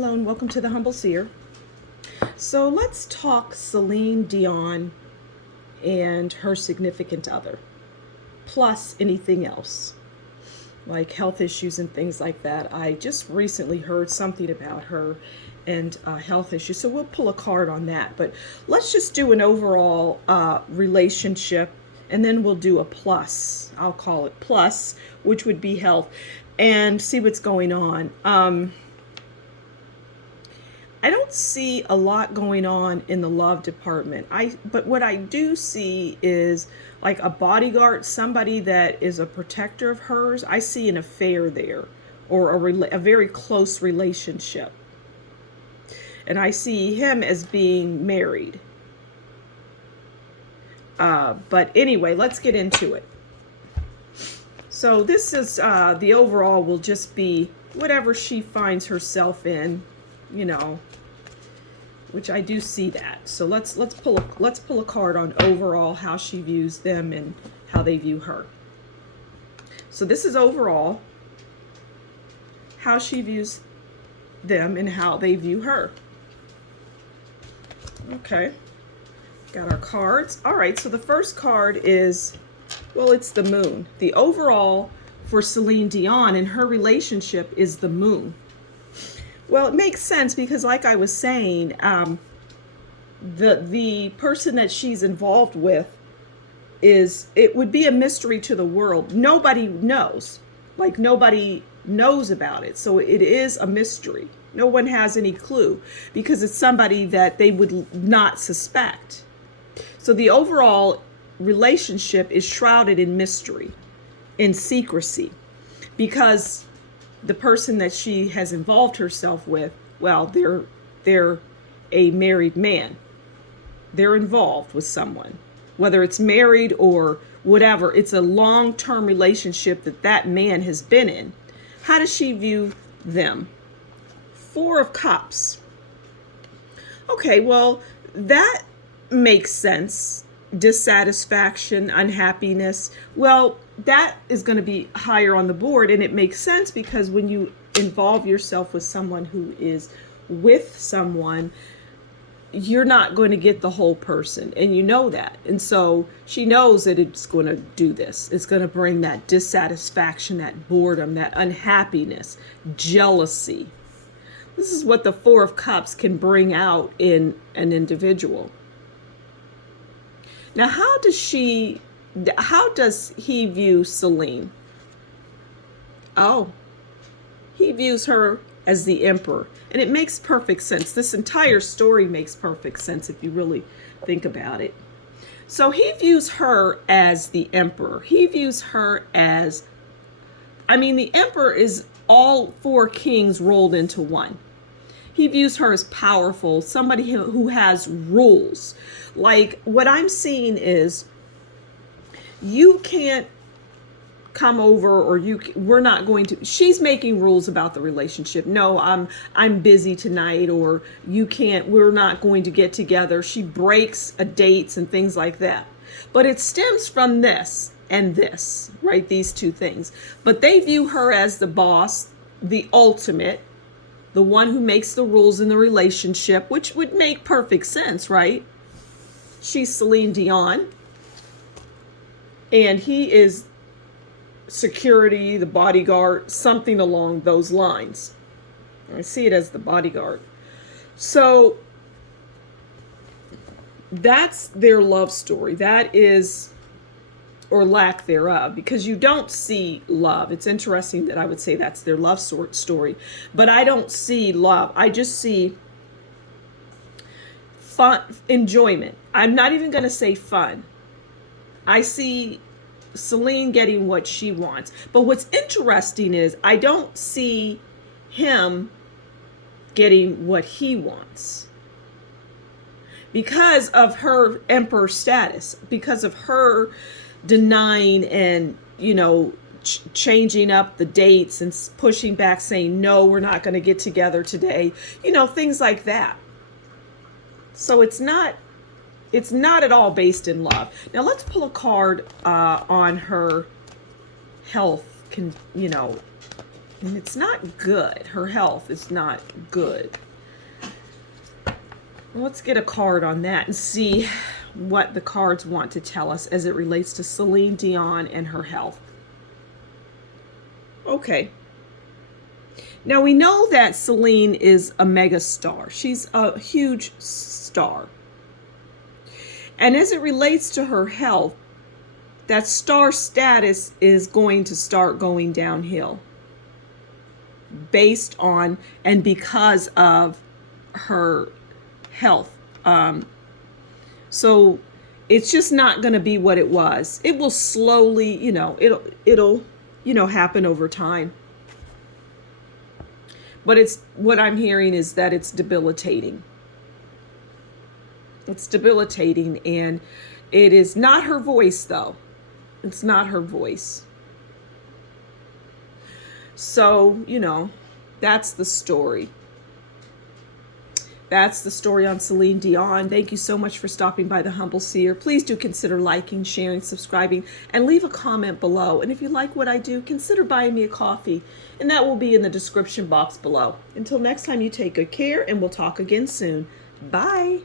Hello and welcome to the Humble Seer. So let's talk Celine Dion and her significant other, plus anything else, like health issues and things like that. I just recently heard something about her and health issues, so we'll pull a card on that. But let's just do an overall relationship, and then we'll do a plus. I'll call it plus, which would be health, and see what's going on. I don't see a lot going on in the love department. But what I do see is like a bodyguard, somebody that is a protector of hers. I see an affair there, or a very close relationship. And I see him as being married. But anyway, let's get into it. So this is the overall will just be whatever she finds herself in, you know, which I do see that. So let's pull a card on overall how she views them and how they view her. So this is overall how she views them and how they view her. Okay, got our cards. All right, so the first card is, well, it's the moon. The overall for Celine Dion and her relationship is the moon. Well, it makes sense because, like I was saying, the person that she's involved with it would be a mystery to the world. Nobody knows. Like, nobody knows about it. So it is a mystery. No one has any clue because it's somebody that they would not suspect. So the overall relationship is shrouded in mystery, in secrecy, because the person that she has involved herself with, well, they're a married man. They're involved with someone, whether it's married or whatever. It's a long-term relationship that man has been in. How does she view them? Four of Cups. Okay, well, that makes sense. Dissatisfaction, unhappiness. Well, that is going to be higher on the board, and it makes sense because when you involve yourself with someone who is with someone, you're not going to get the whole person, and you know that. And so she knows that it's going to do this. It's going to bring that dissatisfaction, that boredom, that unhappiness, jealousy. This is what the Four of Cups can bring out in an individual. Now, how does he view Celine? Oh, he views her as the emperor. And it makes perfect sense. This entire story makes perfect sense if you really think about it. So he views her as the emperor. He views her as, the emperor is all four kings rolled into one. He views her as powerful, somebody who has rules. Like, what I'm seeing is, you can't come over, or we're not going to. She's making rules about the relationship. No, I'm busy tonight, or you can't. We're not going to get together. She breaks dates and things like that. But it stems from this and this, right? These two things. But they view her as the boss, the ultimate, the one who makes the rules in the relationship, which would make perfect sense, right? She's Celine Dion, and he is security, the bodyguard, something along those lines. I see it as the bodyguard. So that's their love story. That is, or lack thereof, because you don't see love. It's interesting that I would say that's their love story, but I don't see love. I just see fun, enjoyment. I'm not even going to say fun. I see Celine getting what she wants. But what's interesting is I don't see him getting what he wants because of her emperor status, because of her denying and, changing up the dates and pushing back, saying, no, we're not going to get together today, things like that. So it's not at all based in love. Now let's pull a card on her health, And it's not good. Her health is not good. Let's get a card on that and see what the cards want to tell us as it relates to Celine Dion and her health. Okay. Now we know that Celine is a mega star. She's a huge star. And as it relates to her health, that star status is going to start going downhill based on and because of her health. So it's just not going to be what it was. It will slowly, it'll happen over time. But it's what I'm hearing is that it's debilitating. It's debilitating, and it is not her voice, though. It's not her voice. So, that's the story. That's the story on Celine Dion. Thank you so much for stopping by the Humble Seer. Please do consider liking, sharing, subscribing, and leave a comment below. And if you like what I do, consider buying me a coffee, and that will be in the description box below. Until next time, you take good care, and we'll talk again soon. Bye.